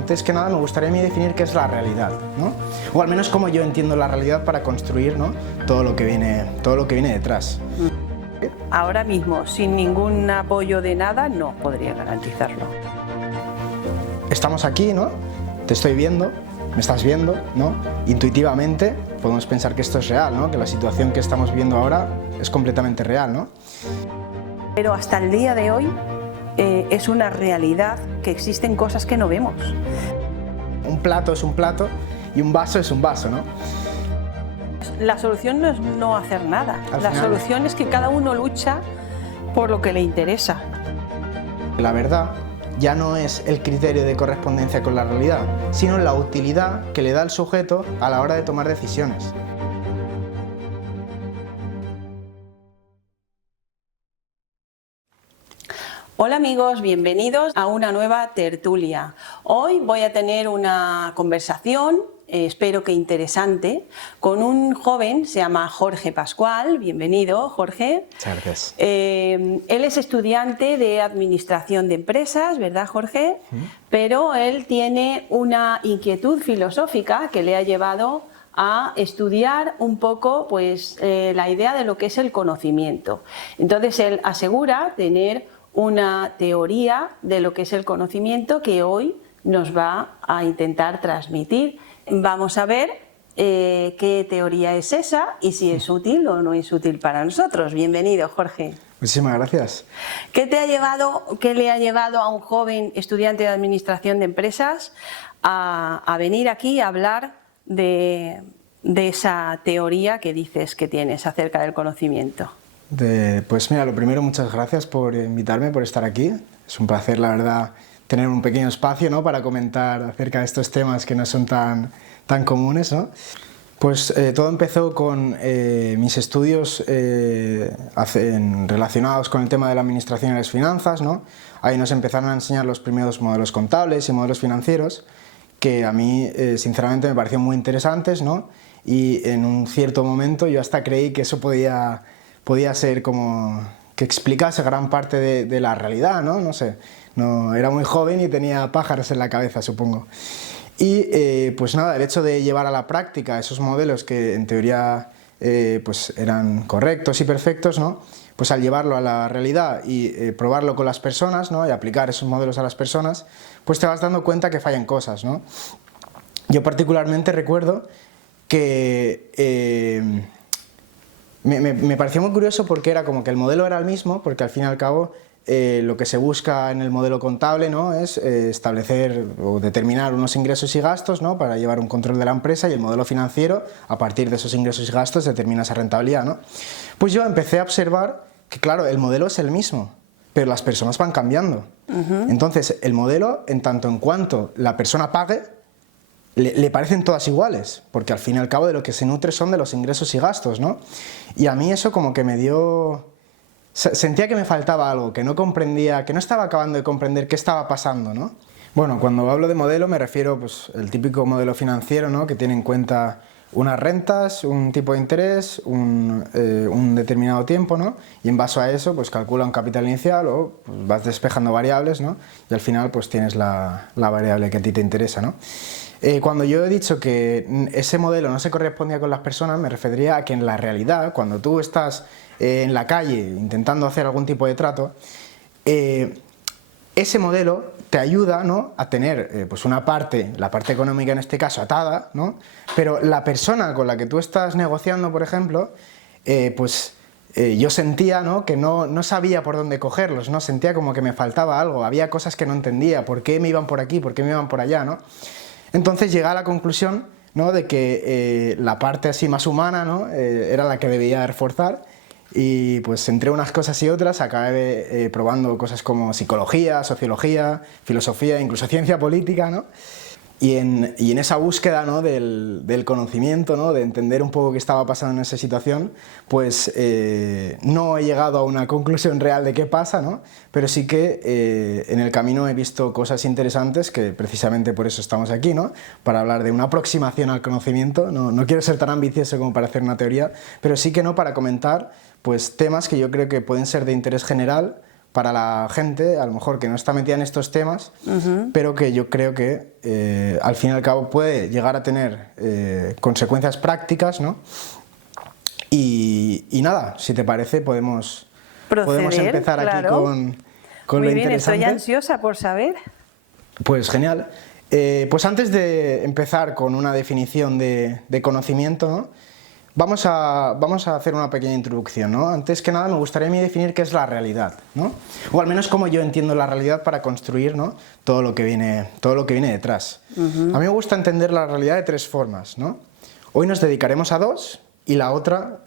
antes que nada me gustaría a mí definir qué es la realidad, ¿no? O al menos cómo yo entiendo la realidad para construir, ¿no?, todo lo que viene detrás. Ahora mismo, sin ningún apoyo de nada, no podría garantizarlo. Estamos aquí, ¿no? Te estoy viendo, me estás viendo, ¿no? Intuitivamente podemos pensar que esto es real, ¿no?, que la situación que estamos viviendo ahora es completamente real, ¿no? Pero hasta el día de hoy es una realidad que existen cosas que no vemos. Un plato es un plato y un vaso es un vaso, ¿no? La solución no es no hacer nada. La solución es que cada uno lucha por lo que le interesa. La verdad ya no es el criterio de correspondencia con la realidad, sino la utilidad que le da el sujeto a la hora de tomar decisiones. Hola amigos, bienvenidos a una nueva tertulia. Hoy voy a tener una conversación, espero que interesante, con un joven, se llama Jorge Pascual. Bienvenido, Jorge. Muchas gracias. Él es estudiante de Administración de Empresas, ¿verdad, Jorge? Pero él tiene una inquietud filosófica que le ha llevado a estudiar un poco, pues, la idea de lo que es el conocimiento. Entonces él asegura tener una teoría de lo que es el conocimiento que hoy nos va a intentar transmitir. Vamos a ver qué teoría es esa y si es útil o no es útil para nosotros. Bienvenido, Jorge. Muchísimas gracias. ¿Qué le ha llevado a un joven estudiante de Administración de Empresas a venir aquí a hablar de esa teoría que dices que tienes acerca del conocimiento? Pues mira, lo primero, muchas gracias por invitarme, por estar aquí. Es un placer, la verdad, tener un pequeño espacio, ¿no?, para comentar acerca de estos temas que no son tan comunes, ¿no? Pues todo empezó con mis estudios relacionados con el tema de la administración y las finanzas, ¿no? Ahí nos empezaron a enseñar los primeros modelos contables y modelos financieros, que a mí sinceramente me parecieron muy interesantes, ¿no? Y en un cierto momento yo hasta creí que eso podía ser como que explicase gran parte de la realidad, ¿no? No sé, era muy joven y tenía pájaros en la cabeza, supongo. Y pues nada, el hecho de llevar a la práctica esos modelos que en teoría pues eran correctos y perfectos, ¿no?, pues al llevarlo a la realidad y probarlo con las personas, ¿no?, y aplicar esos modelos a las personas, pues te vas dando cuenta que fallan cosas, ¿no? Yo particularmente recuerdo que me pareció muy curioso porque era como que el modelo era el mismo, porque al fin y al cabo lo que se busca en el modelo contable, ¿no?, es establecer o determinar unos ingresos y gastos, ¿no?, para llevar un control de la empresa, y el modelo financiero, a partir de esos ingresos y gastos, determina esa rentabilidad, ¿no? Pues yo empecé a observar que, claro, el modelo es el mismo, pero las personas van cambiando. Entonces, el modelo, en tanto en cuanto la persona pague, le parecen todas iguales, porque al fin y al cabo de lo que se nutre son de los ingresos y gastos, ¿no? Y a mí eso como que me dio... Sentía que me faltaba algo, que no comprendía, que no estaba acabando de comprender qué estaba pasando, ¿no? Bueno, cuando hablo de modelo me refiero, pues, al típico modelo financiero, ¿no?, que tiene en cuenta unas rentas, un tipo de interés, un determinado tiempo, ¿no?, y en base a eso pues calcula un capital inicial o pues, vas despejando variables, ¿no?, y al final pues tienes la variable que a ti te interesa, ¿no? Cuando yo he dicho que ese modelo no se correspondía con las personas, me refería a que en la realidad, cuando tú estás en la calle intentando hacer algún tipo de trato, ese modelo te ayuda, ¿no?, a tener pues una parte, la parte económica en este caso, atada, ¿no?, pero la persona con la que tú estás negociando, por ejemplo, yo sentía, ¿no?, que no sabía por dónde cogerlos, ¿no?, sentía como que me faltaba algo, había cosas que no entendía, por qué me iban por aquí, por qué me iban por allá, ¿no? Entonces llegué a la conclusión, ¿no?, de que la parte así más humana, ¿no?, era la que debía reforzar, y pues entre unas cosas y otras acabé probando cosas como psicología, sociología, filosofía, incluso ciencia política, ¿no? Y en esa búsqueda, ¿no?, del conocimiento, ¿no?, de entender un poco qué estaba pasando en esa situación, pues no he llegado a una conclusión real de qué pasa, ¿no?, pero sí que en el camino he visto cosas interesantes, que precisamente por eso estamos aquí, ¿no?, para hablar de una aproximación al conocimiento. No quiero ser tan ambicioso como para hacer una teoría, pero sí que no, para comentar pues temas que yo creo que pueden ser de interés general para la gente, a lo mejor que no está metida en estos temas, pero que yo creo que al fin y al cabo puede llegar a tener consecuencias prácticas, ¿no? Y nada, si te parece podemos empezar aquí con lo interesante. Estoy ansiosa por saber. Pues genial. Pues antes de empezar con una definición de conocimiento, ¿no? Vamos a hacer una pequeña introducción, ¿no? Antes que nada me gustaría a mí definir qué es la realidad, ¿no? O al menos cómo yo entiendo la realidad para construir, ¿no? todo lo que viene detrás. A mí me gusta entender la realidad de tres formas, ¿no? Hoy nos dedicaremos a dos y la otra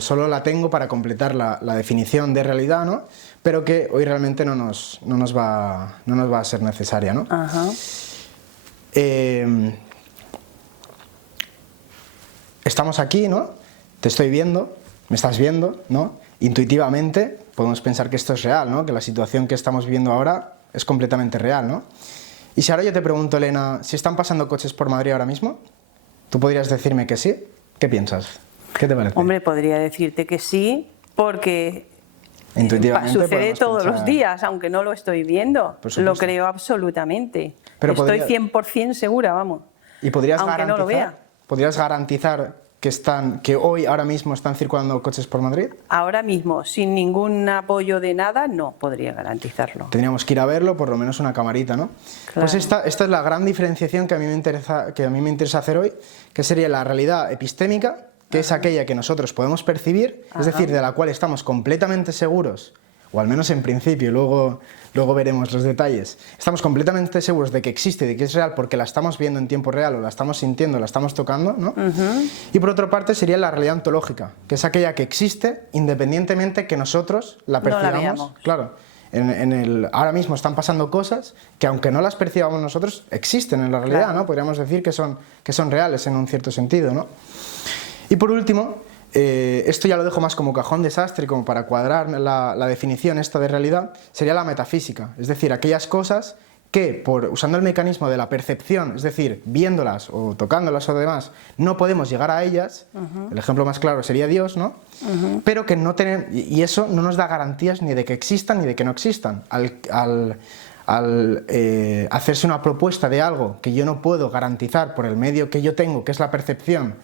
solo la tengo para completar la definición de realidad, ¿no? Pero que hoy realmente no nos va a ser necesaria, ¿no? Estamos aquí, ¿no? Te estoy viendo, me estás viendo, ¿no? Intuitivamente podemos pensar que esto es real, ¿no? Que la situación que estamos viviendo ahora es completamente real, ¿no? Y si ahora yo te pregunto, Elena, si están pasando coches por Madrid ahora mismo, ¿tú podrías decirme que sí? ¿Qué piensas? ¿Qué te parece? Hombre, podría decirte que sí, porque sucede todos los días, aunque no lo estoy viendo. Lo creo absolutamente. Pero estoy 100% segura, vamos. ¿Y podrías aunque no lo vea. ¿Podrías garantizar que hoy, ahora mismo, están circulando coches por Madrid? Ahora mismo, sin ningún apoyo de nada, no podría garantizarlo. Tendríamos que ir a verlo, por lo menos una camarita, ¿no? Claro. Pues esta es la gran diferenciación que a mí me interesa hacer hoy, que sería la realidad epistémica, que es aquella que nosotros podemos percibir, es decir, de la cual estamos completamente seguros, o al menos en principio, luego veremos los detalles, estamos completamente seguros de que existe, de que es real, porque la estamos viendo en tiempo real, o la estamos sintiendo, la estamos tocando, ¿no? Y por otra parte sería la realidad ontológica, que es aquella que existe independientemente que nosotros la percibamos. No la veamos. Claro, ahora mismo están pasando cosas que, aunque no las percibamos nosotros, existen en la realidad, claro, ¿no? Podríamos decir que son reales en un cierto sentido, ¿no? Y por último, esto ya lo dejo más como cajón desastre, como para cuadrar la definición esta de realidad, sería la metafísica, es decir, aquellas cosas que, usando el mecanismo de la percepción, es decir, viéndolas o tocándolas o demás, no podemos llegar a ellas. El ejemplo más claro sería Dios, ¿no? Pero que no tenemos, y eso no nos da garantías ni de que existan ni de que no existan. Al hacerse una propuesta de algo que yo no puedo garantizar por el medio que yo tengo, que es la percepción,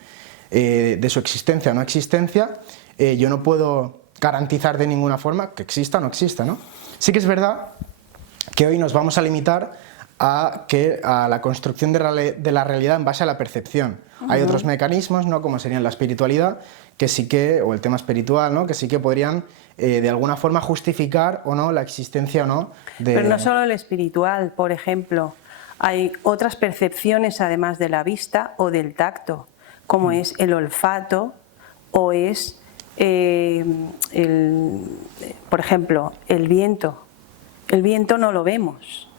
de su existencia o no existencia, yo no puedo garantizar de ninguna forma que exista o no exista, ¿no? Sí que es verdad que hoy nos vamos a limitar a la construcción de la realidad en base a la percepción. Hay otros mecanismos, ¿no? Como serían la espiritualidad, o el tema espiritual, ¿no? Que sí que podrían de alguna forma justificar o no la existencia o no de... Pero no solo el espiritual, por ejemplo, hay otras percepciones además de la vista o del tacto, como es el olfato o es, por ejemplo, el viento. El viento no lo vemos,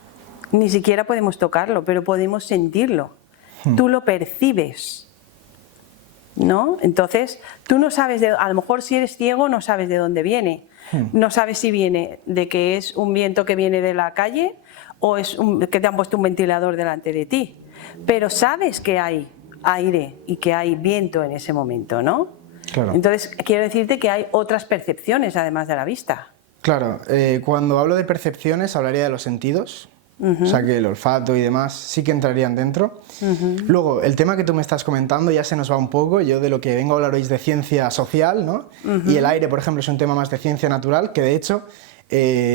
ni siquiera podemos tocarlo, pero podemos sentirlo. Tú lo percibes, ¿no? Entonces, tú no sabes, a lo mejor si eres ciego no sabes de dónde viene. No sabes si viene de que es un viento que viene de la calle o es que te han puesto un ventilador delante de ti, pero sabes que hay aire y que hay viento en ese momento, ¿no? Claro. Entonces, quiero decirte que hay otras percepciones además de la vista. Claro, cuando hablo de percepciones hablaría de los sentidos, o sea que el olfato y demás sí que entrarían dentro. Luego, el tema que tú me estás comentando ya se nos va un poco, yo de lo que vengo a hablar hoy es de ciencia social, ¿no? Y el aire, por ejemplo, es un tema más de ciencia natural, que de hecho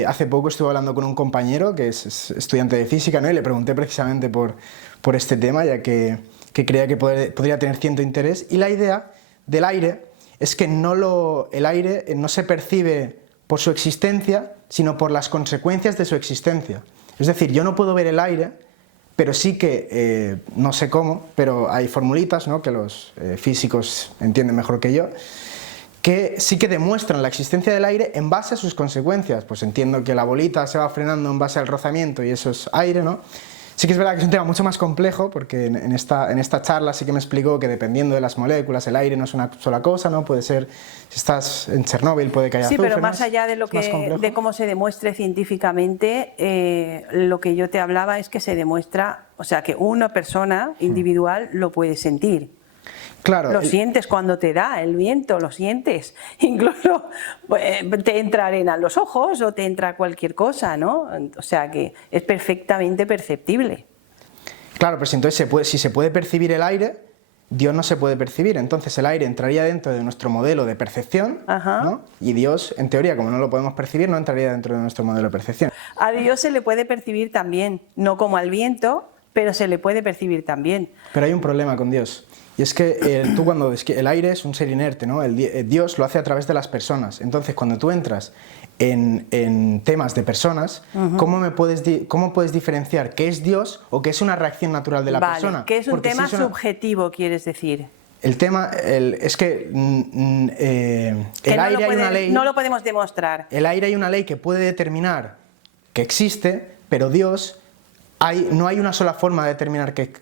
hace poco estuve hablando con un compañero que es estudiante de física, ¿no? Y le pregunté precisamente por este tema, ya que creía que podría tener cierto interés, y la idea del aire es que el aire no se percibe por su existencia, sino por las consecuencias de su existencia. Es decir, yo no puedo ver el aire, pero sí que, no sé cómo, pero hay formulitas, ¿no? Que los físicos entienden mejor que yo, que sí que demuestran la existencia del aire en base a sus consecuencias. Pues entiendo que la bolita se va frenando en base al rozamiento y eso es aire, ¿no? Sí que es verdad que es un tema mucho más complejo, porque en esta charla sí que me explicó que dependiendo de las moléculas, el aire no es una sola cosa, ¿no? Puede ser, si estás en Chernóbil, puede que haya azufre, pero más allá de cómo se demuestre científicamente, lo que yo te hablaba es que se demuestra, o sea, que una persona individual lo puede sentir. Claro. Lo sientes cuando te da el viento, lo sientes. Incluso te entra arena en los ojos o te entra cualquier cosa, ¿no? O sea que es perfectamente perceptible. Claro, pero si entonces si se puede percibir el aire, Dios no se puede percibir. Entonces el aire entraría dentro de nuestro modelo de percepción, ¿no? Y Dios, en teoría, como no lo podemos percibir, no entraría dentro de nuestro modelo de percepción. A Dios se le puede percibir también, no como al viento, pero se le puede percibir también. Pero hay un problema con Dios. Y es que el aire es un ser inerte, ¿no? Dios lo hace a través de las personas. Entonces, cuando tú entras en temas de personas, ¿cómo puedes diferenciar qué es Dios o qué es una reacción natural de la persona? Que es un tema subjetivo, quieres decir. El tema es que el aire hay una ley. No lo podemos demostrar. El aire hay una ley que puede determinar que existe, pero Dios no hay una sola forma de determinar que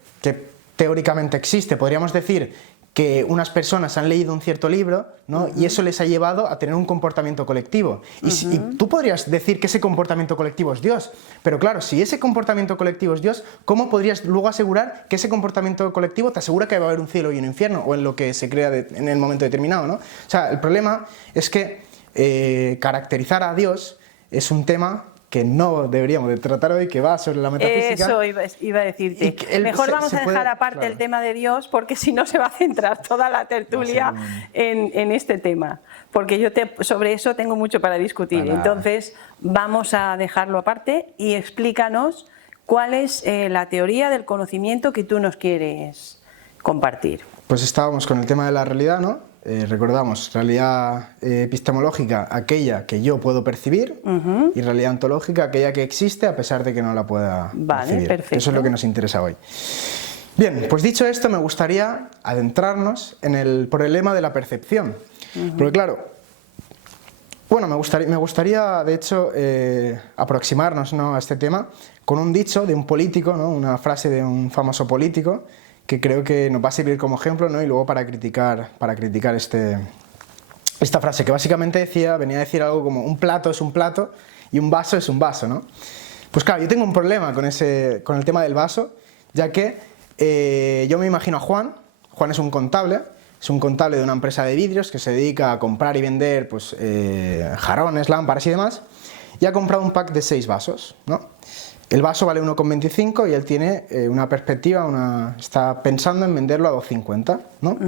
teóricamente existe. Podríamos decir que unas personas han leído un cierto libro, ¿no? Y eso les ha llevado a tener un comportamiento colectivo. Y tú podrías decir que ese comportamiento colectivo es Dios, pero claro, si ese comportamiento colectivo es Dios, ¿cómo podrías luego asegurar que ese comportamiento colectivo te asegura que va a haber un cielo y un infierno, o en lo que se crea en el momento determinado, ¿no? O sea, el problema es que caracterizar a Dios es un tema que no deberíamos de tratar hoy, que va sobre la metafísica. Eso iba a decirte. Mejor vamos a dejar aparte el tema de Dios, porque si no se va a centrar toda la tertulia en este tema. Porque yo sobre eso tengo mucho para discutir. Entonces vamos a dejarlo aparte y explícanos cuál es la teoría del conocimiento que tú nos quieres compartir. Pues estábamos con el tema de la realidad, ¿no? Recordamos, realidad epistemológica, aquella que yo puedo percibir, y realidad ontológica, aquella que existe a pesar de que no la pueda percibir. Perfecto. Eso es lo que nos interesa hoy. Bien, pues dicho esto, me gustaría adentrarnos en el problema de la percepción. Porque claro, bueno, me gustaría de hecho aproximarnos, ¿no?, a este tema con un dicho de un político, ¿no?, una frase de un famoso político, que creo que nos va a servir como ejemplo, ¿no?, y luego para criticar esta frase, que básicamente venía a decir algo como: un plato es un plato y un vaso es un vaso, ¿no? Pues claro, yo tengo un problema con el tema del vaso, ya que yo me imagino a Juan. Juan es un contable de una empresa de vidrios que se dedica a comprar y vender, pues, jarrones, lámparas y demás, y ha comprado un pack de 6 vasos, ¿no? El vaso vale 1,25 y él tiene una perspectiva, está pensando en venderlo a 2,50, ¿no?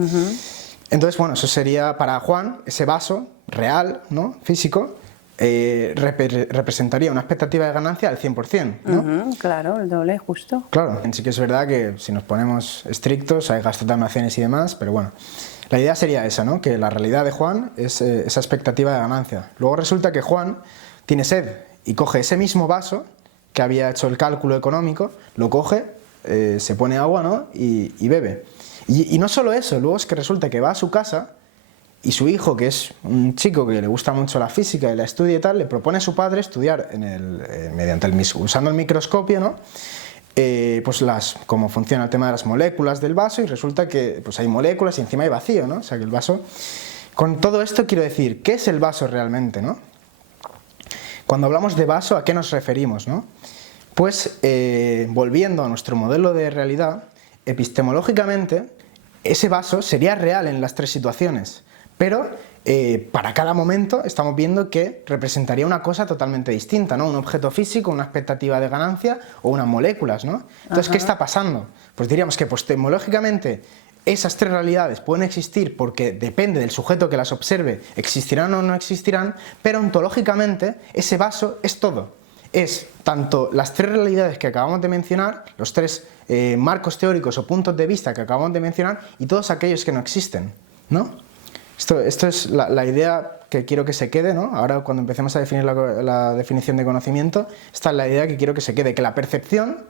Entonces, bueno, eso sería para Juan, ese vaso real, ¿no?, físico, representaría una expectativa de ganancia al 100%, ¿no? Claro, el doble, justo. Claro, sí que es verdad que si nos ponemos estrictos hay gastos de almacenes y demás, pero bueno, la idea sería esa, ¿no?, que la realidad de Juan es esa expectativa de ganancia. Luego resulta que Juan tiene sed y coge ese mismo vaso que había hecho el cálculo económico, lo coge, se pone agua, ¿no?, y bebe. Y no solo eso, luego es que resulta que va a su casa y su hijo, que es un chico que le gusta mucho la física y la estudia y tal, le propone a su padre estudiar usando el microscopio, ¿no?, pues cómo funciona el tema de las moléculas del vaso, y resulta que pues hay moléculas y encima hay vacío, ¿no? O sea que el vaso... Con todo esto quiero decir, ¿qué es el vaso realmente, no? Cuando hablamos de vaso, ¿a qué nos referimos, no? Pues, volviendo a nuestro modelo de realidad, epistemológicamente, ese vaso sería real en las 3 situaciones, pero para cada momento estamos viendo que representaría una cosa totalmente distinta, ¿no? Un objeto físico, una expectativa de ganancia o unas moléculas, ¿no? Entonces, ¿qué está pasando? Pues diríamos que epistemológicamente esas 3 realidades pueden existir porque depende del sujeto que las observe, existirán o no existirán, pero ontológicamente ese vaso es todo. Es tanto las 3 realidades que acabamos de mencionar, los 3 marcos teóricos o puntos de vista que acabamos de mencionar, y todos aquellos que no existen, ¿no? Esto es la idea que quiero que se quede, ¿no? Ahora, cuando empecemos a definir la definición de conocimiento, esta es la idea que quiero que se quede, que la percepción,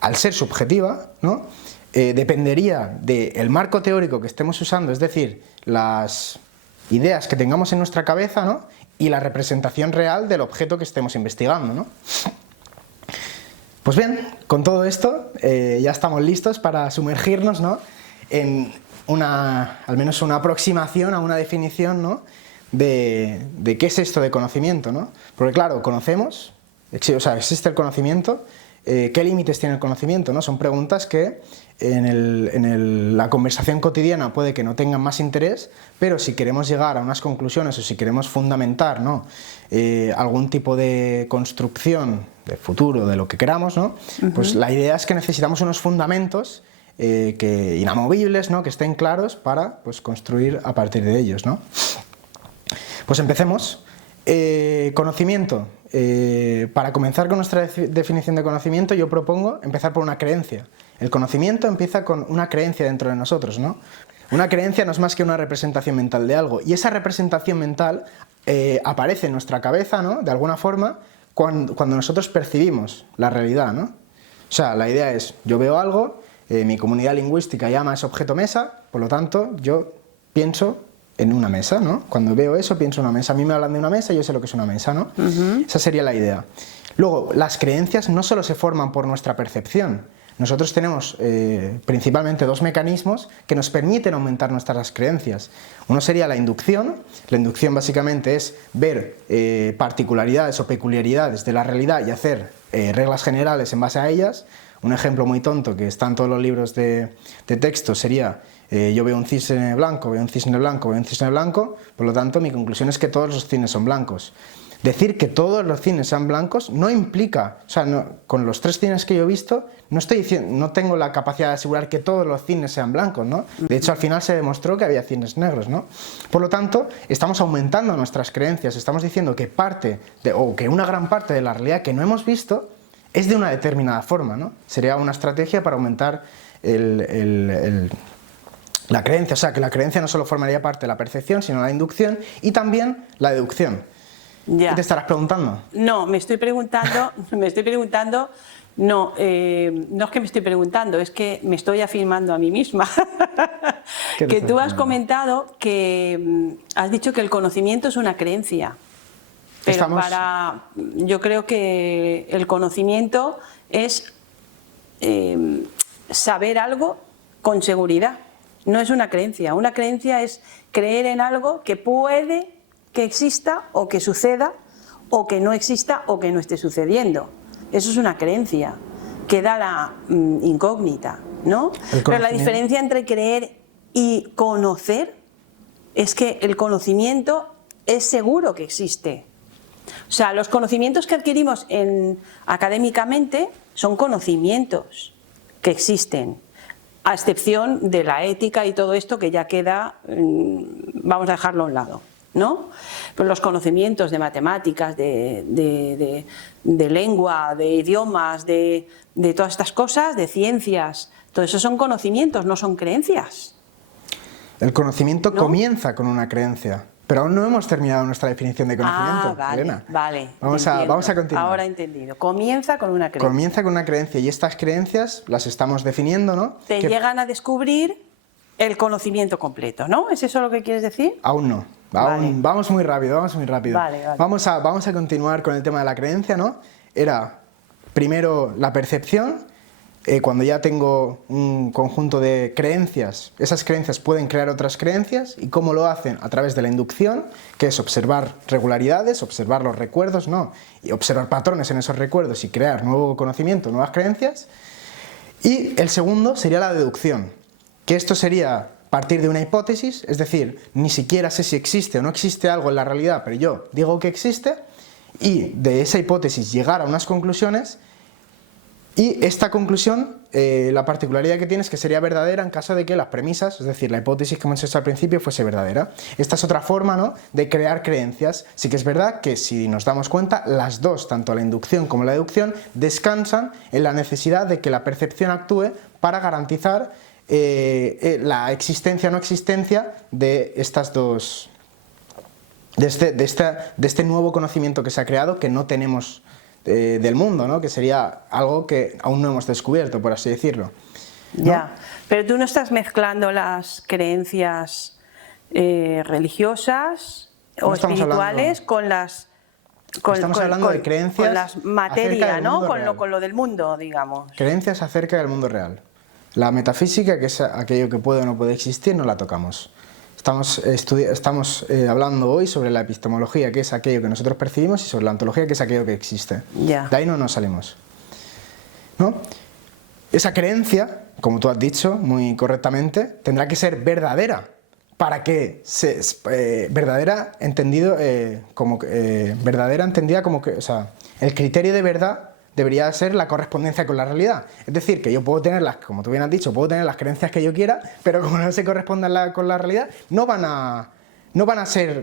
al ser subjetiva, ¿no?, dependería del marco teórico que estemos usando, es decir, las ideas que tengamos en nuestra cabeza, ¿no?, y la representación real del objeto que estemos investigando, ¿no? Pues bien, con todo esto ya estamos listos para sumergirnos, ¿no?, en al menos una aproximación a una definición, ¿no?, de qué es esto de conocimiento, ¿no? Porque claro, conocemos, o sea, existe el conocimiento, ¿qué límites tiene el conocimiento, ¿no? Son preguntas que en la conversación cotidiana puede que no tengan más interés, pero si queremos llegar a unas conclusiones o si queremos fundamentar, ¿no?, algún tipo de construcción de futuro, de lo que queramos, ¿no?, pues la idea es que necesitamos unos fundamentos inamovibles, ¿no?, que estén claros para, pues, construir a partir de ellos, ¿no? Pues empecemos. Conocimiento. Para comenzar con nuestra definición de conocimiento, yo propongo empezar por una creencia. El conocimiento empieza con una creencia dentro de nosotros, ¿no? Una creencia no es más que una representación mental de algo, y esa representación mental aparece en nuestra cabeza, ¿no?, de alguna forma, cuando nosotros percibimos la realidad, ¿no? O sea, la idea es, yo veo algo, mi comunidad lingüística llama a ese objeto mesa, por lo tanto, yo pienso en una mesa, ¿no? Cuando veo eso, pienso en una mesa. A mí me hablan de una mesa y yo sé lo que es una mesa, ¿no? Esa sería la idea. Luego, las creencias no solo se forman por nuestra percepción. Nosotros tenemos principalmente dos mecanismos que nos permiten aumentar nuestras creencias. Uno sería la inducción. La inducción básicamente es ver particularidades o peculiaridades de la realidad y hacer reglas generales en base a ellas. Un ejemplo muy tonto que está en todos los libros de texto sería: yo veo un cisne blanco, veo un cisne blanco, veo un cisne blanco, por lo tanto mi conclusión es que todos los cisnes son blancos. Decir que todos los cisnes sean blancos no implica, o sea, no, con los 3 cisnes que yo he visto, no tengo la capacidad de asegurar que todos los cisnes sean blancos, ¿no? De hecho, al final se demostró que había cisnes negros, ¿no? Por lo tanto, estamos aumentando nuestras creencias, estamos diciendo que que una gran parte de la realidad que no hemos visto es de una determinada forma, ¿no? Sería una estrategia para aumentar la creencia, o sea, que la creencia no solo formaría parte de la percepción, sino la inducción y también la deducción. Ya. ¿Qué te estarás preguntando? No, me estoy preguntando, no, no es que me estoy preguntando, es que me estoy afirmando a mí misma. Que tú has comentado que has dicho que el conocimiento es una creencia. Pero yo creo que el conocimiento es saber algo con seguridad. No es una creencia. Una creencia es creer en algo que puede que exista o que suceda, o que no exista o que no esté sucediendo. Eso es una creencia. Queda la incógnita, ¿no? Pero la diferencia entre creer y conocer es que el conocimiento es seguro que existe. O sea, los conocimientos que adquirimos académicamente son conocimientos que existen, a excepción de la ética y todo esto que ya queda, vamos a dejarlo a un lado, ¿no? Pero los conocimientos de matemáticas, de lengua, de idiomas, de todas estas cosas, de ciencias, todo eso son conocimientos, no son creencias. El conocimiento comienza con una creencia. Pero aún no hemos terminado nuestra definición de conocimiento, vale, Elena. Vale. Vamos a continuar. Ahora he entendido. Comienza con una creencia. Comienza con una creencia y estas creencias las estamos definiendo, ¿no? Te llegan a descubrir el conocimiento completo, ¿no? ¿Es eso lo que quieres decir? Aún no. Vamos muy rápido, vamos muy rápido. Vale. Vamos a continuar con el tema de la creencia, ¿no? Era primero la percepción. Cuando ya tengo un conjunto de creencias, esas creencias pueden crear otras creencias. ¿Y cómo lo hacen? A través de la inducción, que es observar regularidades, observar los recuerdos, ¿no? Y observar patrones en esos recuerdos y crear nuevo conocimiento, nuevas creencias. Y el segundo sería la deducción, que esto sería partir de una hipótesis, es decir, ni siquiera sé si existe o no existe algo en la realidad, pero yo digo que existe, y de esa hipótesis llegar a unas conclusiones. Y esta conclusión, la particularidad que tiene es que sería verdadera en caso de que las premisas, es decir, la hipótesis que hemos hecho al principio fuese verdadera. Esta es otra forma, ¿no?, de crear creencias. Sí que es verdad que si nos damos cuenta, las dos, tanto la inducción como la deducción, descansan en la necesidad de que la percepción actúe para garantizar la existencia o no existencia de estas dos, de este nuevo conocimiento que se ha creado, que no tenemos del mundo, ¿no? Que sería algo que aún no hemos descubierto, por así decirlo, ¿no? Ya, pero tú no estás mezclando las creencias religiosas o espirituales con las... Estamos hablando de creencias con las materias, ¿no? Con lo del mundo, digamos. Creencias acerca del mundo real. La metafísica, que es aquello que puede o no puede existir, no la tocamos. Estamos hablando hoy sobre la epistemología, que es aquello que nosotros percibimos, y sobre la ontología, que es aquello que existe. Ya. De ahí no nos salimos. ¿no? Esa creencia, como tú has dicho muy correctamente, tendrá que ser verdadera, para que verdadera entendida como que, o sea, el criterio de verdad debería ser la correspondencia con la realidad. Es decir, que yo puedo tener como tú bien has dicho, puedo tener las creencias que yo quiera, pero como no se correspondan con la realidad, no van a ser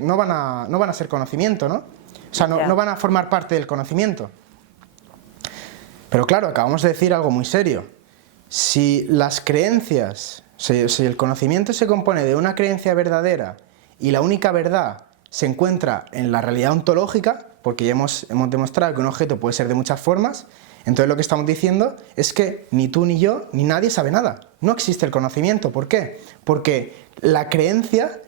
conocimiento, ¿no? O sea, no van a formar parte del conocimiento. Pero claro, acabamos de decir algo muy serio. Si las creencias, si el conocimiento se compone de una creencia verdadera y la única verdad se encuentra en la realidad ontológica, porque ya hemos demostrado que un objeto puede ser de muchas formas, entonces lo que estamos diciendo es que ni tú ni yo ni nadie sabe nada. No existe el conocimiento. ¿Por qué? Porque la creencia,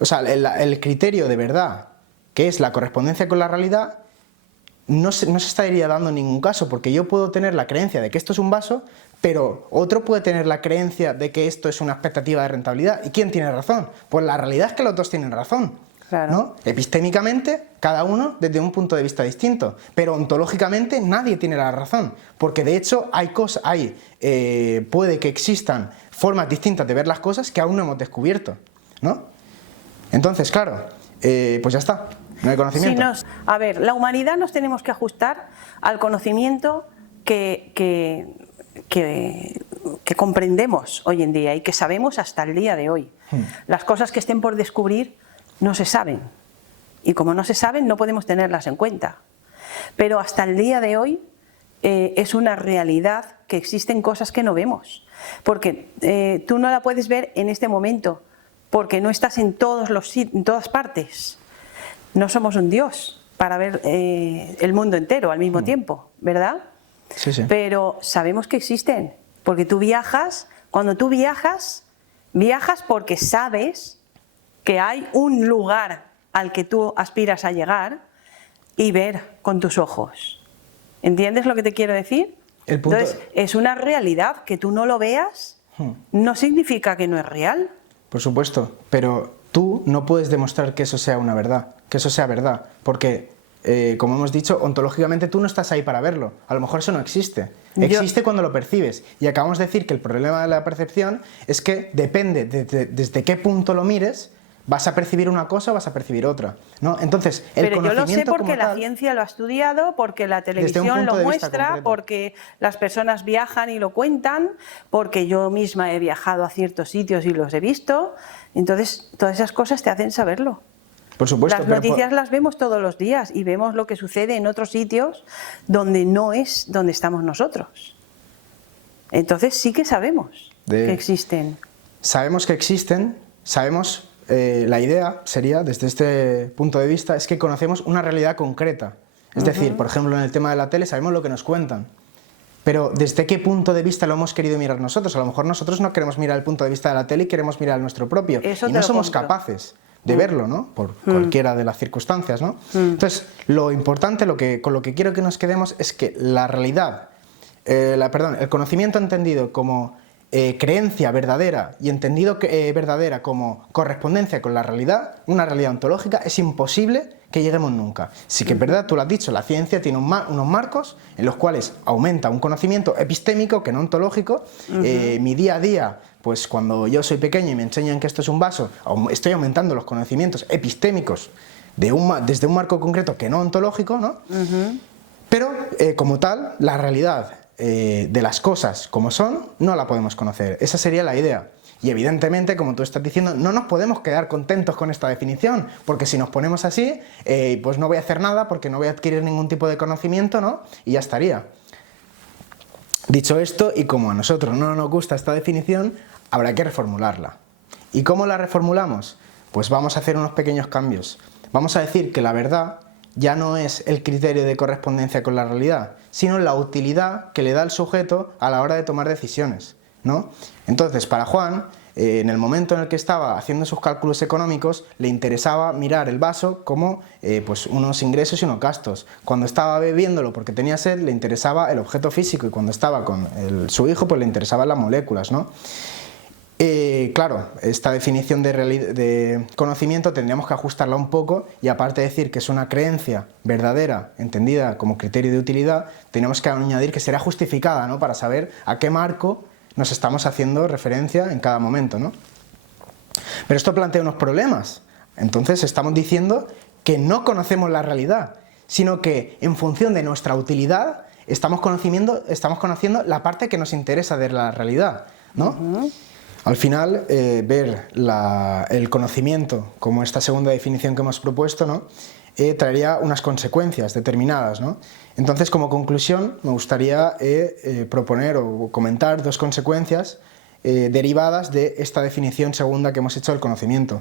o sea, el criterio de verdad, que es la correspondencia con la realidad, no se estaría dando en ningún caso, porque yo puedo tener la creencia de que esto es un vaso, pero otro puede tener la creencia de que esto es una expectativa de rentabilidad. ¿Y quién tiene razón? Pues la realidad es que los dos tienen razón. Claro. ¿No? Epistémicamente, cada uno desde un punto de vista distinto, pero ontológicamente nadie tiene la razón, porque de hecho puede que existan formas distintas de ver las cosas que aún no hemos descubierto, ¿no? Entonces, claro, pues ya está, no hay conocimiento. A ver, la humanidad nos tenemos que ajustar al conocimiento que comprendemos hoy en día y que sabemos hasta el día de hoy. Las cosas que estén por descubrir no se saben, y como no se saben no podemos tenerlas en cuenta, pero hasta el día de hoy es una realidad que existen cosas que no vemos, porque tú no la puedes ver en este momento, porque no estás en todas partes. No somos un Dios para ver el mundo entero al mismo tiempo, ¿verdad? Sí, sí. Pero sabemos que existen, porque tú viajas, cuando tú viajas porque sabes que hay un lugar al que tú aspiras a llegar y ver con tus ojos. ¿Entiendes lo que te quiero decir? Entonces, es una realidad. Que tú no lo veas no significa que no es real. Por supuesto, pero tú no puedes demostrar que eso sea una verdad, que eso sea verdad, porque, como hemos dicho, ontológicamente tú no estás ahí para verlo. A lo mejor eso no existe. Existe cuando lo percibes. Y acabamos de decir que el problema de la percepción es que depende desde qué punto lo mires, vas a percibir una cosa o vas a percibir otra, ¿no? Entonces, el Pero yo lo sé conocimiento porque la ciencia lo ha estudiado, porque la televisión lo muestra, porque las personas viajan y lo cuentan, porque yo misma he viajado a ciertos sitios y los he visto. Entonces, todas esas cosas te hacen saberlo. Por supuesto. Las noticias las vemos todos los días y vemos lo que sucede en otros sitios donde no es donde estamos nosotros. Entonces sí que sabemos que existen. Sabemos que existen, sabemos... la idea sería, desde este punto de vista, es que conocemos una realidad concreta. Es decir, por ejemplo, en el tema de la tele sabemos lo que nos cuentan, pero ¿desde qué punto de vista lo hemos querido mirar nosotros? A lo mejor nosotros no queremos mirar el punto de vista de la tele y queremos mirar el nuestro propio. Y no somos capaces de verlo, ¿no? Por cualquiera de las circunstancias, ¿no? Entonces, lo importante, con lo que quiero que nos quedemos es que la realidad, el conocimiento entendido como creencia verdadera y entendido verdadera como correspondencia con la realidad, una realidad ontológica, es imposible que lleguemos nunca. Sí que es verdad, tú lo has dicho, la ciencia tiene unos marcos en los cuales aumenta un conocimiento epistémico que no ontológico. Mi día a día, pues cuando yo soy pequeño y me enseñan que esto es un vaso, estoy aumentando los conocimientos epistémicos desde un marco concreto que no ontológico, ¿no? Pero como tal, la realidad de las cosas como son, no la podemos conocer. Esa sería la idea. Y evidentemente, como tú estás diciendo, no nos podemos quedar contentos con esta definición, porque si nos ponemos así, pues no voy a hacer nada porque no voy a adquirir ningún tipo de conocimiento, ¿no? Y ya estaría. Dicho esto, y como a nosotros no nos gusta esta definición, habrá que reformularla. ¿Y cómo la reformulamos? Pues vamos a hacer unos pequeños cambios. Vamos a decir que la verdad ya no es el criterio de correspondencia con la realidad, sino la utilidad que le da el sujeto a la hora de tomar decisiones, ¿no? Entonces, para Juan, en el momento en el que estaba haciendo sus cálculos económicos, le interesaba mirar el vaso como pues unos ingresos y unos gastos. Cuando estaba bebiéndolo porque tenía sed, le interesaba el objeto físico, y cuando estaba con su hijo, pues le interesaban las moléculas, ¿no? Claro, esta definición de conocimiento tendríamos que ajustarla un poco y aparte de decir que es una creencia verdadera, entendida como criterio de utilidad, tenemos que añadir que será justificada, ¿no? Para saber a qué marco nos estamos haciendo referencia en cada momento, ¿no? Pero esto plantea unos problemas. Entonces estamos diciendo que no conocemos la realidad, sino que en función de nuestra utilidad estamos conociendo la parte que nos interesa de la realidad, ¿no? Al final, ver el conocimiento como esta segunda definición que hemos propuesto, ¿no? Traería unas consecuencias determinadas, ¿no? Entonces, como conclusión, me gustaría proponer o comentar dos consecuencias derivadas de esta definición segunda que hemos hecho del conocimiento.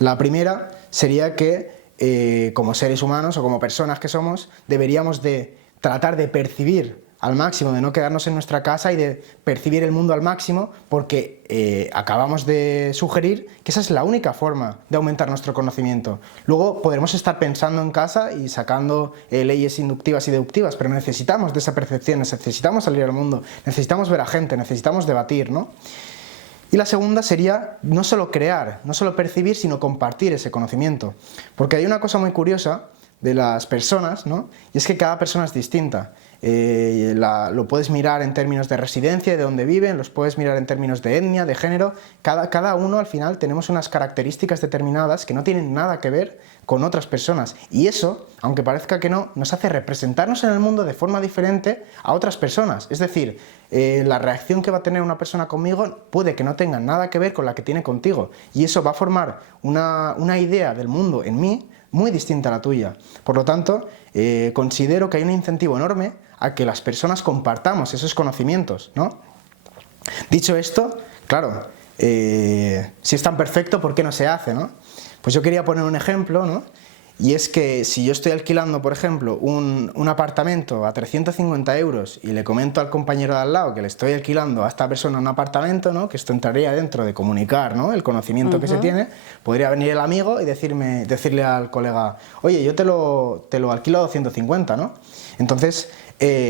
La primera sería que, como seres humanos o como personas que somos, deberíamos de tratar de percibir al máximo, de no quedarnos en nuestra casa y de percibir el mundo al máximo, porque acabamos de sugerir que esa es la única forma de aumentar nuestro conocimiento. Luego podremos estar pensando en casa y sacando leyes inductivas y deductivas, pero necesitamos de esa percepción, necesitamos salir al mundo, necesitamos ver a gente, necesitamos debatir, ¿no? Y la segunda sería no solo crear, no solo percibir, sino compartir ese conocimiento. Porque hay una cosa muy curiosa de las personas, ¿no? Y es que cada persona es distinta. Lo puedes mirar en términos de residencia y de dónde viven, los puedes mirar en términos de etnia, de género. Cada uno al final tenemos unas características determinadas que no tienen nada que ver con otras personas. Y eso, aunque parezca que no, nos hace representarnos en el mundo de forma diferente a otras personas. Es decir, la reacción que va a tener una persona conmigo puede que no tenga nada que ver con la que tiene contigo. Y eso va a formar una idea del mundo en mí muy distinta a la tuya. Por lo tanto, considero que hay un incentivo enorme a que las personas compartamos esos conocimientos, ¿no? Dicho esto, claro, si es tan perfecto, ¿por qué no se hace, no? Pues yo quería poner un ejemplo, ¿no? Y es que si yo estoy alquilando, por ejemplo, un apartamento a 350 euros y le comento al compañero de al lado que le estoy alquilando a esta persona un apartamento, ¿no? Que esto entraría dentro de comunicar, ¿no? El conocimiento que se tiene, podría venir el amigo y decirle al colega, oye, yo te lo alquilo a 250, ¿no? Entonces,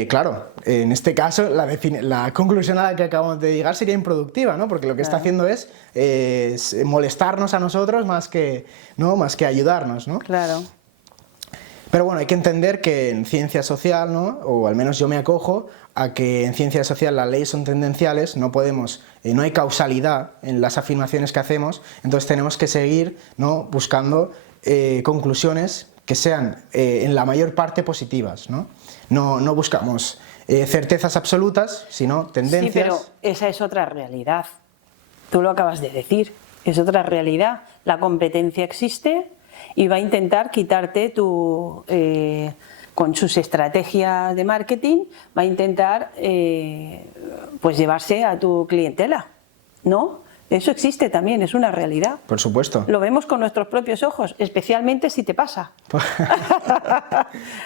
claro, en este caso la conclusión a la que acabamos de llegar sería improductiva, ¿no? Porque lo que está haciendo es molestarnos a nosotros más que ayudarnos, ¿no? Claro. Pero bueno, hay que entender que en ciencia social, ¿no? O al menos yo me acojo a que en ciencia social las leyes son tendenciales, no hay causalidad en las afirmaciones que hacemos, entonces tenemos que seguir, ¿no? Buscando conclusiones que sean en la mayor parte positivas, ¿no? No buscamos certezas absolutas, sino tendencias. Sí, pero esa es otra realidad. Tú lo acabas de decir, es otra realidad. La competencia existe y va a intentar quitarte con sus estrategias de marketing, va a intentar pues llevarse a tu clientela, ¿no? Eso existe también, es una realidad. Por supuesto. Lo vemos con nuestros propios ojos, especialmente si te pasa.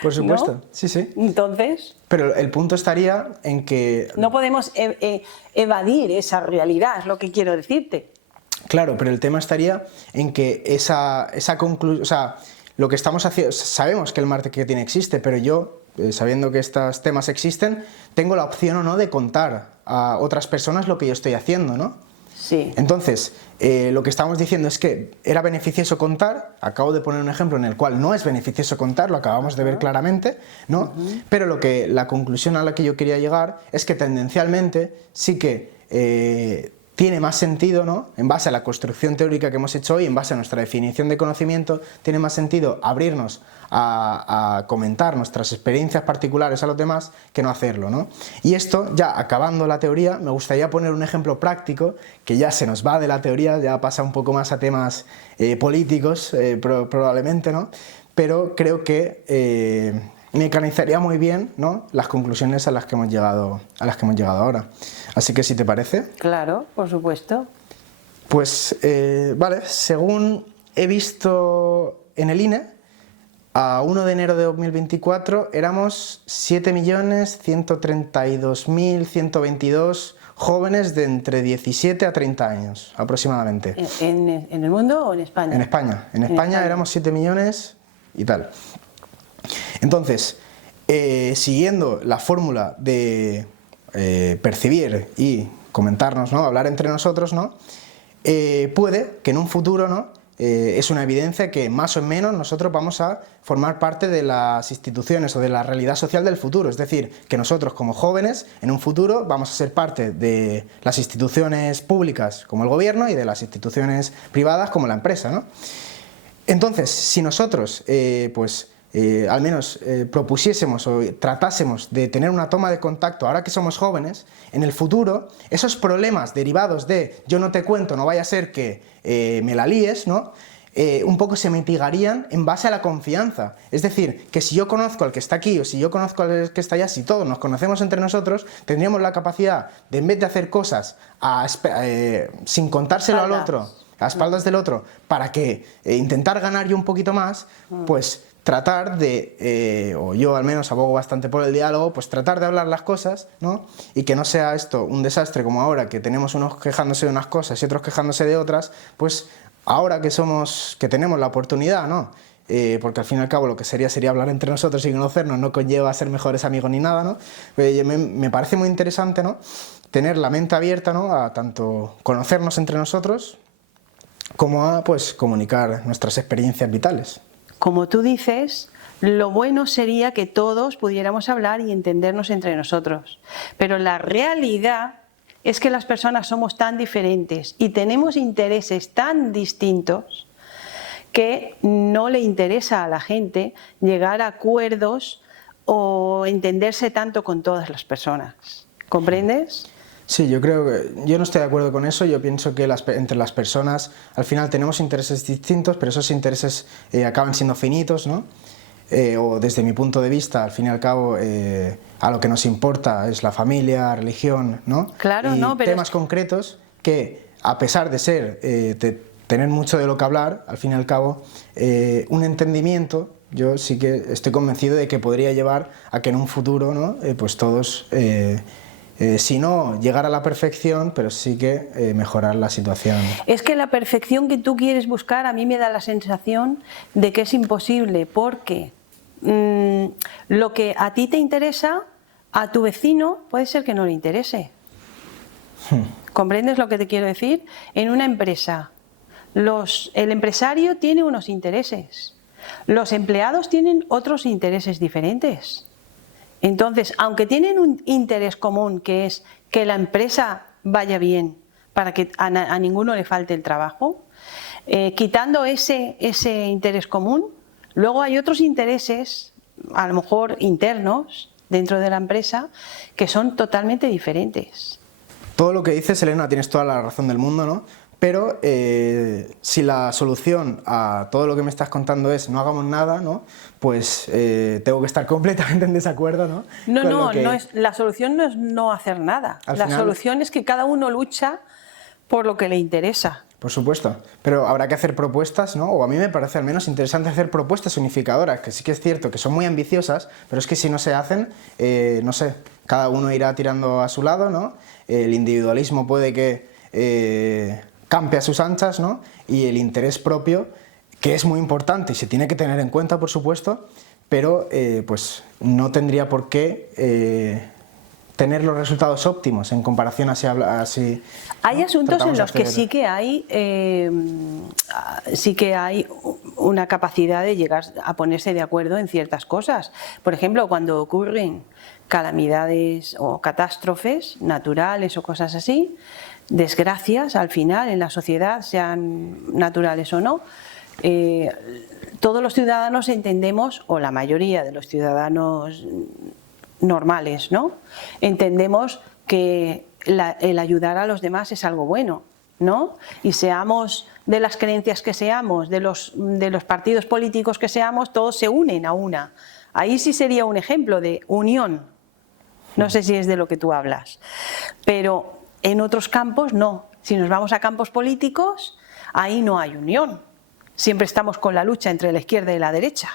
Por supuesto, ¿no? Sí, sí. Entonces... Pero el punto estaría en que... No podemos evadir esa realidad, es lo que quiero decirte. Claro, pero el tema estaría en que esa conclusión... O sea, lo que estamos haciendo... Sabemos que el marketing existe, pero yo, sabiendo que estos temas existen, tengo la opción o no de contar a otras personas lo que yo estoy haciendo, ¿no? Sí. Entonces, lo que estamos diciendo es que era beneficioso contar, acabo de poner un ejemplo en el cual no es beneficioso contar, lo acabamos de ver claramente, ¿no? Pero la conclusión a la que yo quería llegar es que tendencialmente sí que tiene más sentido, ¿no? En base a la construcción teórica que hemos hecho hoy, en base a nuestra definición de conocimiento, tiene más sentido abrirnos a comentar nuestras experiencias particulares a los demás que no hacerlo, ¿no? Y esto, ya acabando la teoría, me gustaría poner un ejemplo práctico que ya se nos va de la teoría, ya pasa un poco más a temas políticos, probablemente, ¿no? Pero creo que mecanizaría muy bien, ¿no? Las conclusiones a las que hemos llegado ahora. Así que si te parece. Claro, por supuesto. Pues vale, según he visto en el INE, a 1 de enero de 2024 éramos 7.132.122 jóvenes de entre 17 a 30 años, aproximadamente. ¿En el mundo o en España? En España. En España éramos 7 millones y tal. Entonces, siguiendo la fórmula de percibir y comentarnos, ¿no? Hablar entre nosotros, ¿no? Puede que en un futuro, ¿no? Es una evidencia que más o menos nosotros vamos a formar parte de las instituciones o de la realidad social del futuro, es decir, que nosotros como jóvenes en un futuro vamos a ser parte de las instituciones públicas como el gobierno y de las instituciones privadas como la empresa, ¿no? Entonces, si nosotros al menos propusiésemos o tratásemos de tener una toma de contacto ahora que somos jóvenes, en el futuro esos problemas derivados de yo no te cuento, no vaya a ser que me la líes, ¿no? Un poco se mitigarían en base a la confianza. Es decir, que si yo conozco al que está aquí o si yo conozco al que está allá, si todos nos conocemos entre nosotros, tendríamos la capacidad de, en vez de hacer cosas sin contárselo al otro, a espaldas del otro, para que intentar ganar yo un poquito más, pues tratar de, o yo al menos abogo bastante por el diálogo, pues tratar de hablar las cosas, ¿no? Y que no sea esto un desastre como ahora, que tenemos unos quejándose de unas cosas y otros quejándose de otras, pues ahora que tenemos la oportunidad, ¿no? Porque al fin y al cabo lo que sería hablar entre nosotros y conocernos, no conlleva ser mejores amigos ni nada, ¿no? Me parece muy interesante, ¿no? Tener la mente abierta, ¿no? A tanto conocernos entre nosotros como a, pues, comunicar nuestras experiencias vitales. Como tú dices, lo bueno sería que todos pudiéramos hablar y entendernos entre nosotros. Pero la realidad es que las personas somos tan diferentes y tenemos intereses tan distintos que no le interesa a la gente llegar a acuerdos o entenderse tanto con todas las personas. ¿Comprendes? Sí, yo no estoy de acuerdo con eso. Yo pienso que entre las personas al final tenemos intereses distintos, pero esos intereses acaban siendo finitos, ¿no? O desde mi punto de vista, al fin y al cabo, a lo que nos importa es la familia, religión, ¿no? Claro, y no, pero temas concretos que, a pesar de tener mucho de lo que hablar, al fin y al cabo, un entendimiento, yo sí que estoy convencido de que podría llevar a que en un futuro, ¿no? Pues todos si no llegar a la perfección, pero sí que mejorar la situación. Es que la perfección que tú quieres buscar a mí me da la sensación de que es imposible, porque lo que a ti te interesa, a tu vecino puede ser que no le interese. ¿Comprendes lo que te quiero decir? En una empresa, el empresario tiene unos intereses, los empleados tienen otros intereses diferentes. Entonces, aunque tienen un interés común, que es que la empresa vaya bien para que a ninguno le falte el trabajo, quitando ese interés común, luego hay otros intereses, a lo mejor internos, dentro de la empresa, que son totalmente diferentes. Todo lo que dices, Elena, tienes toda la razón del mundo, ¿no? Pero si la solución a todo lo que me estás contando es no hagamos nada, ¿no? Pues tengo que estar completamente en desacuerdo, ¿no? La solución no es no hacer nada. La solución es que cada uno lucha por lo que le interesa. Por supuesto, pero habrá que hacer propuestas, ¿no? O a mí me parece al menos interesante hacer propuestas unificadoras, que sí que es cierto que son muy ambiciosas, pero es que si no se hacen, no sé, cada uno irá tirando a su lado, ¿no? El individualismo puede que campe a sus anchas, ¿no? Y el interés propio, que es muy importante y se tiene que tener en cuenta, por supuesto, pero pues no tendría por qué tener los resultados óptimos en comparación así. Hay asuntos en los que sí que hay una capacidad de llegar a ponerse de acuerdo en ciertas cosas. Por ejemplo, cuando ocurren calamidades o catástrofes naturales o cosas así, desgracias al final en la sociedad, sean naturales o no, todos los ciudadanos entendemos, o la mayoría de los ciudadanos normales, ¿no? Entendemos que el ayudar a los demás es algo bueno, ¿no? Y seamos de las creencias que seamos, de los partidos políticos que seamos, todos se unen a una. Ahí sí sería un ejemplo de unión. No sé si es de lo que tú hablas, pero en otros campos no. Si nos vamos a campos políticos, ahí no hay unión. Siempre estamos con la lucha entre la izquierda y la derecha,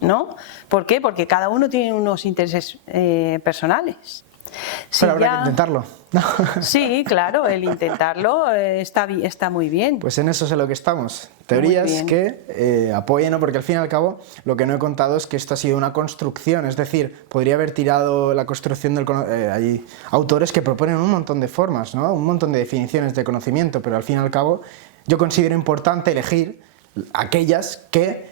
¿no? ¿Por qué? Porque cada uno tiene unos intereses personales. Si Pero habrá que intentarlo. Sí, claro, el intentarlo está muy bien. Pues en eso es en lo que estamos. Teorías que apoyen, ¿no? Porque al fin y al cabo lo que no he contado es que esto ha sido una construcción, es decir, podría haber tirado la construcción del hay autores que proponen un montón de formas, ¿no? Un montón de definiciones de conocimiento, pero al fin y al cabo yo considero importante elegir aquellas que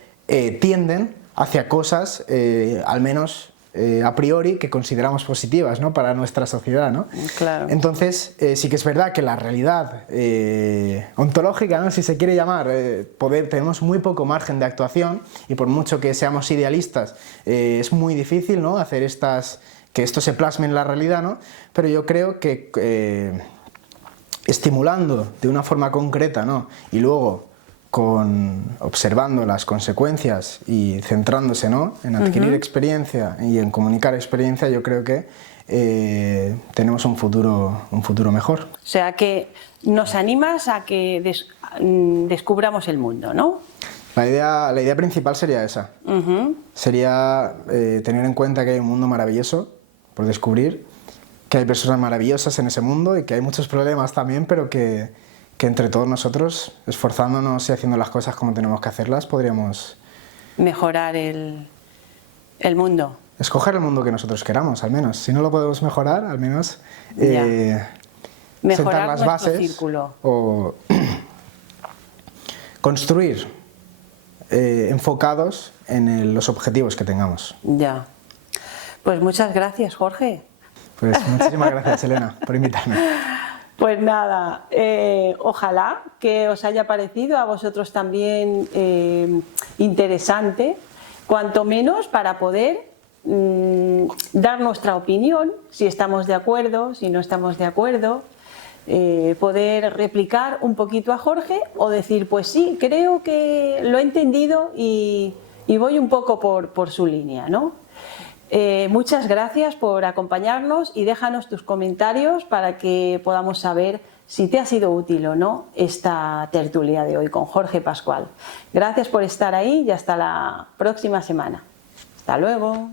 tienden hacia cosas, al menos a priori, que consideramos positivas, ¿no? Para nuestra sociedad, ¿no? Claro. Entonces, sí que es verdad que la realidad ontológica, ¿no? Si se quiere llamar, tenemos muy poco margen de actuación y por mucho que seamos idealistas, es muy difícil, ¿no? Hacer que esto se plasme en la realidad, ¿no? Pero yo creo que estimulando de una forma concreta, ¿no? Y luego observando las consecuencias y centrándose, ¿no? En adquirir experiencia y en comunicar experiencia, yo creo que tenemos un futuro mejor. O sea que nos animas a que descubramos el mundo, ¿no? La idea principal sería esa. Sería tener en cuenta que hay un mundo maravilloso por descubrir, que hay personas maravillosas en ese mundo y que hay muchos problemas también, pero que entre todos nosotros, esforzándonos y haciendo las cosas como tenemos que hacerlas, podríamos mejorar el mundo. Escoger el mundo que nosotros queramos, al menos. Si no lo podemos mejorar, al menos mejorar sentar las bases círculo. O construir enfocados en los objetivos que tengamos. Ya. Pues muchas gracias, Jorge. Pues muchísimas gracias, Elena, por invitarme. Pues nada, ojalá que os haya parecido a vosotros también interesante, cuanto menos para poder dar nuestra opinión, si estamos de acuerdo, si no estamos de acuerdo, poder replicar un poquito a Jorge o decir, pues sí, creo que lo he entendido y voy un poco por su línea, ¿no? Muchas gracias por acompañarnos y déjanos tus comentarios para que podamos saber si te ha sido útil o no esta tertulia de hoy con Jorge Pascual. Gracias por estar ahí y hasta la próxima semana. Hasta luego.